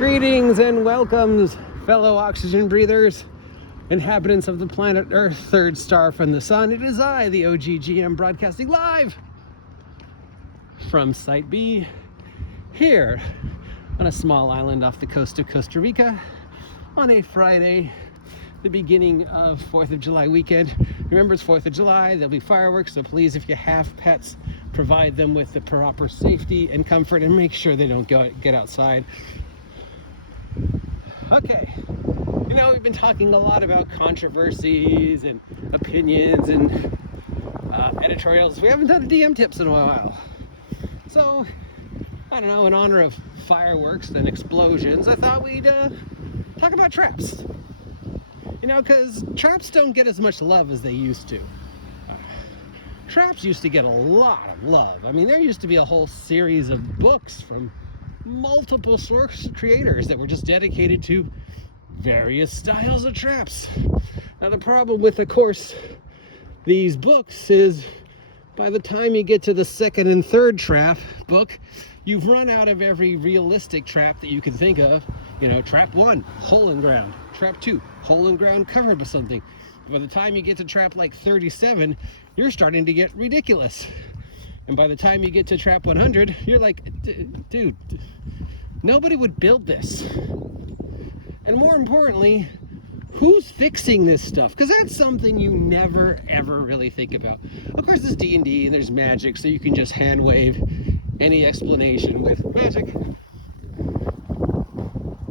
Greetings and welcomes, fellow oxygen breathers, inhabitants of the planet Earth, third star from the sun. It is I, the OGGM, broadcasting live from Site B, here on a small island off the coast of Costa Rica on a Friday, the beginning of 4th of July weekend. Remember, it's 4th of July, there'll be fireworks, so please, if you have pets, provide them with the proper safety and comfort and make sure they don't get outside. Okay, you know, we've been talking a lot about controversies and opinions and editorials. We haven't done DM tips in a while. So, I don't know, in honor of fireworks and explosions, I thought we'd talk about traps. You know, because traps don't get as much love as they used to. Traps used to get a lot of love. I mean, there used to be a whole series of books from multiple source creators that were just dedicated to various styles of traps. Now, the problem with, of course, these books is by the time you get to the second and third trap book, you've run out of every realistic trap that you can think of. You know, trap 1, hole in ground. Trap 2, hole in ground covered by something. By the time you get to trap like 37, you're starting to get ridiculous. And by the time you get to trap 100, you're like, dude, nobody would build this. And more importantly, who's fixing this stuff? Because that's something you never, ever really think about. Of course, there's D&D and there's magic, so you can just hand wave any explanation with magic.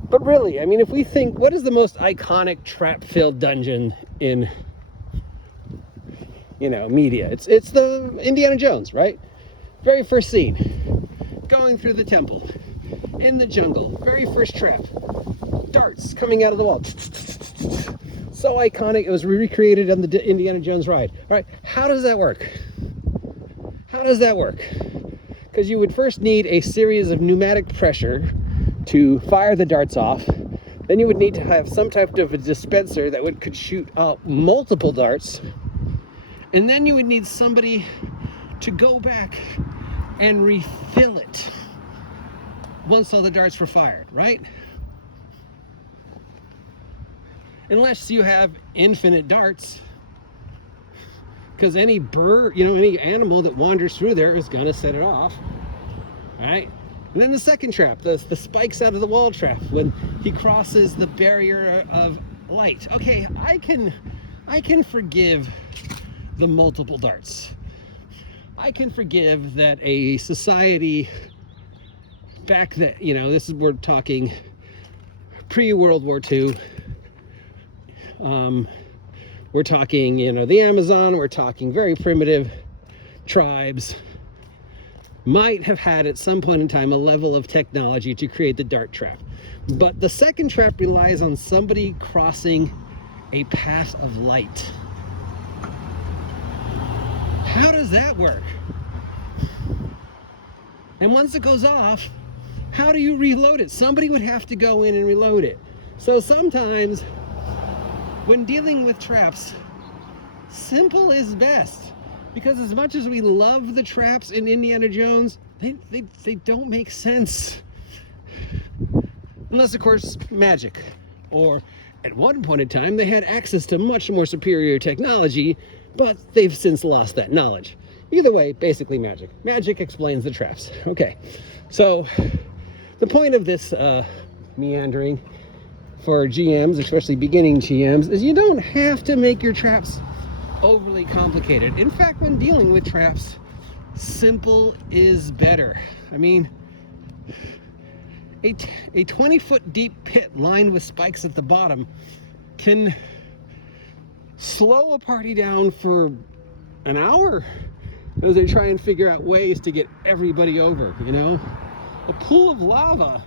But really, I mean, if we think, what is the most iconic trap-filled dungeon in, you know, media? It's the Indiana Jones, right? Very first scene, going through the temple, in the jungle, very first trap, darts coming out of the wall. So iconic, it was recreated on the Indiana Jones ride. All right, how does that work? How does that work? Because you would first need a series of pneumatic pressure to fire the darts off. Then you would need to have some type of a dispenser that could shoot out multiple darts. And then you would need somebody to go back and refill it once all the darts were fired, right? Unless you have infinite darts, because any bird, you know, any animal that wanders through there is going to set it off, right? And then the second trap, the spikes out of the wall trap, when he crosses the barrier of light. Okay, I can forgive the multiple darts. I can forgive that a society back then, you know, we're talking pre-World War II. We're talking, you know, the Amazon, we're talking very primitive tribes, might have had at some point in time a level of technology to create the dart trap. But the second trap relies on somebody crossing a path of light. How does that work? And once it goes off, how do you reload it? Somebody would have to go in and reload it. So sometimes when dealing with traps, simple is best. Because as much as we love the traps in Indiana Jones, they don't make sense. Unless, of course, magic. Or at one point in time, they had access to much more superior technology, but they've since lost that knowledge. Either way, basically magic. Magic explains the traps. Okay, so the point of this meandering for GMs, especially beginning GMs, is you don't have to make your traps overly complicated. In fact, when dealing with traps, simple is better. I mean, a 20-foot deep pit lined with spikes at the bottom can slow a party down for an hour as they try and figure out ways to get everybody over, you know? A pool of lava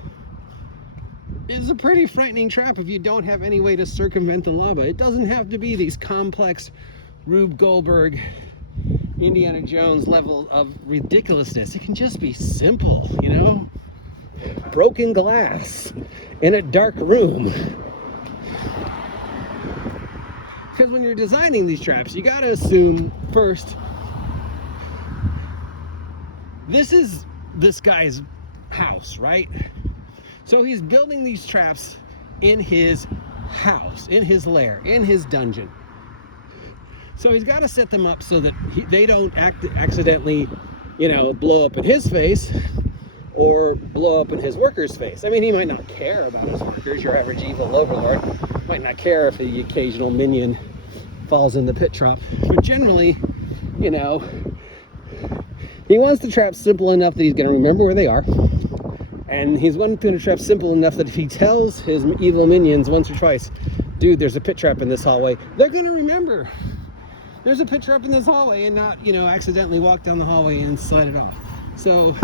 is a pretty frightening trap if you don't have any way to circumvent the lava. It doesn't have to be these complex Rube Goldberg, Indiana Jones level of ridiculousness. It can just be simple, you know? Broken glass in a dark room. Because when you're designing these traps, you gotta assume first, this is this guy's house, right? So he's building these traps in his house, in his lair, in his dungeon. So he's got to set them up so that they don't accidentally, blow up in his face or blow up in his worker's face. I mean, he might not care about his workers. Your average evil overlord might not care if the occasional minion falls in the pit trap. But generally, he wants the trap simple enough that he's going to remember where they are. And he's one pit trap simple enough that if he tells his evil minions once or twice, dude, there's a pit trap in this hallway, they're going to remember there's a pit trap in this hallway and not, accidentally walk down the hallway and slide it off. So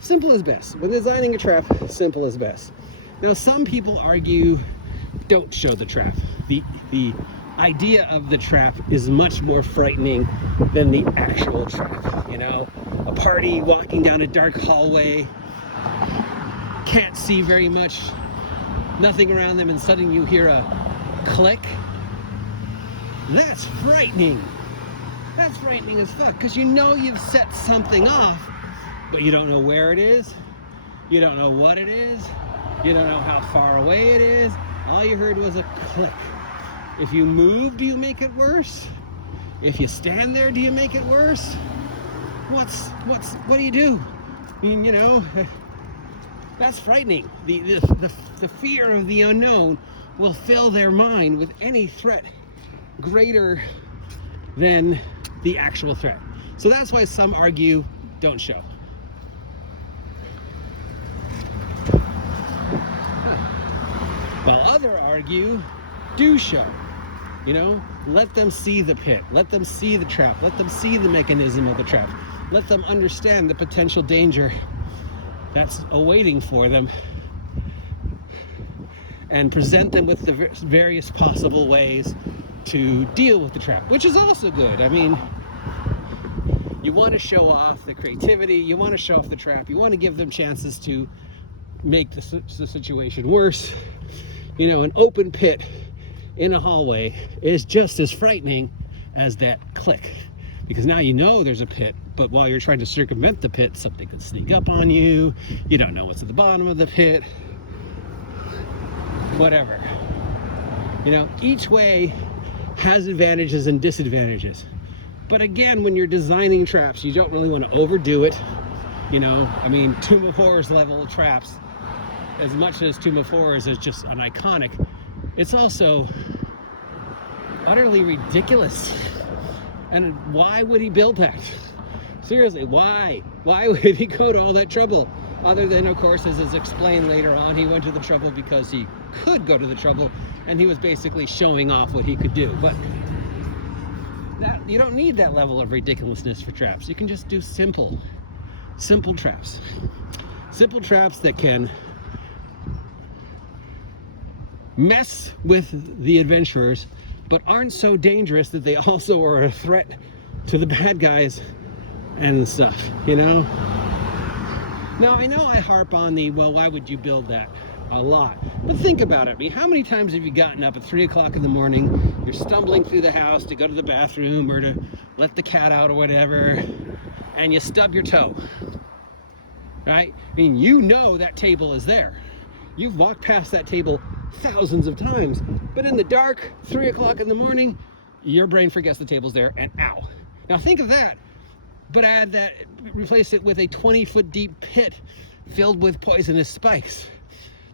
simple is best. When designing a trap, simple is best. Now, some people argue, don't show the trap. The idea of the trap is much more frightening than the actual trap. A party walking down a dark hallway, can't see very much, nothing around them, and suddenly you hear a click. That's frightening. That's frightening as fuck, because you've set something off, but you don't know where it is, you don't know what it is, you don't know how far away it is. All you heard was a click. If you move, do you make it worse? If you stand there, do you make it worse? What do you do? I mean, that's frightening. The fear of the unknown will fill their mind with any threat greater than the actual threat. So that's why some argue, don't show. While others argue, do show. Let them see the pit, let them see the trap, let them see the mechanism of the trap, let them understand the potential danger that's awaiting for them, and present them with the various possible ways to deal with the trap, which is also good. I mean, you want to show off the creativity, you want to show off the trap, you want to give them chances to make the situation worse. An open pit in a hallway is just as frightening as that click, because now there's a pit, but while you're trying to circumvent the pit, something could sneak up on you. You don't know what's at the bottom of the pit, whatever. Each way has advantages and disadvantages, but again, when you're designing traps, you don't really want to overdo it. Tomb of Horrors level traps, as much as Tomb of Horrors is just an iconic, it's also utterly ridiculous. And why would he build that? Seriously, why? Why would he go to all that trouble? Other than, of course, as is explained later on, he went to the trouble because he could go to the trouble, and he was basically showing off what he could do. But you don't need that level of ridiculousness for traps. You can just do simple traps. Simple traps that can mess with the adventurers, but aren't so dangerous that they also are a threat to the bad guys and stuff, Now, I know I harp on why would you build that a lot, but think about it. I mean, how many times have you gotten up at 3 o'clock in the morning, you're stumbling through the house to go to the bathroom or to let the cat out or whatever, and you stub your toe, right? I mean, that table is there. You've walked past that table thousands of times, but in the dark, 3 o'clock in the morning, your brain forgets the table's there, and ow. Now think of that, but replace it with a 20-foot deep pit filled with poisonous spikes.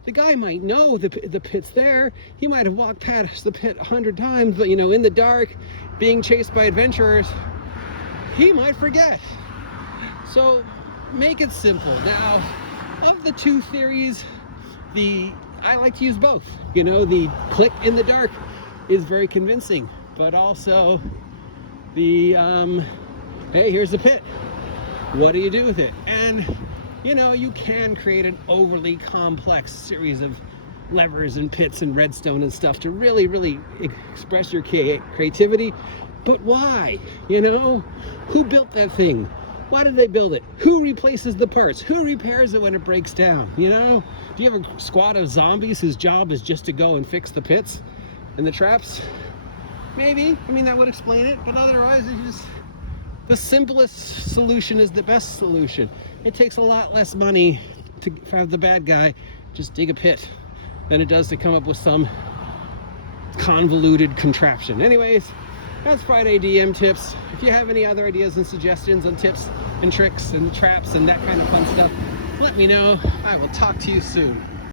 The guy might know the pit's there. He might have walked past the pit 100 times, but in the dark, being chased by adventurers, he might forget. So make it simple. Now, of the two theories, I like to use both. The click in the dark is very convincing, but also the hey, here's the pit. What do you do with it? And you can create an overly complex series of levers and pits and redstone and stuff to really, really express your creativity. But why? Who built that thing? Why did they build it? Who replaces the parts? Who repairs it when it breaks down? Do you have a squad of zombies whose job is just to go and fix the pits and the traps? Maybe. That would explain it. But otherwise, the simplest solution is the best solution. It takes a lot less money to have the bad guy just dig a pit than it does to come up with some convoluted contraption. Anyways, that's Friday DM tips. If you have any other ideas and suggestions on tips and tricks and traps and that kind of fun stuff, let me know. I will talk to you soon.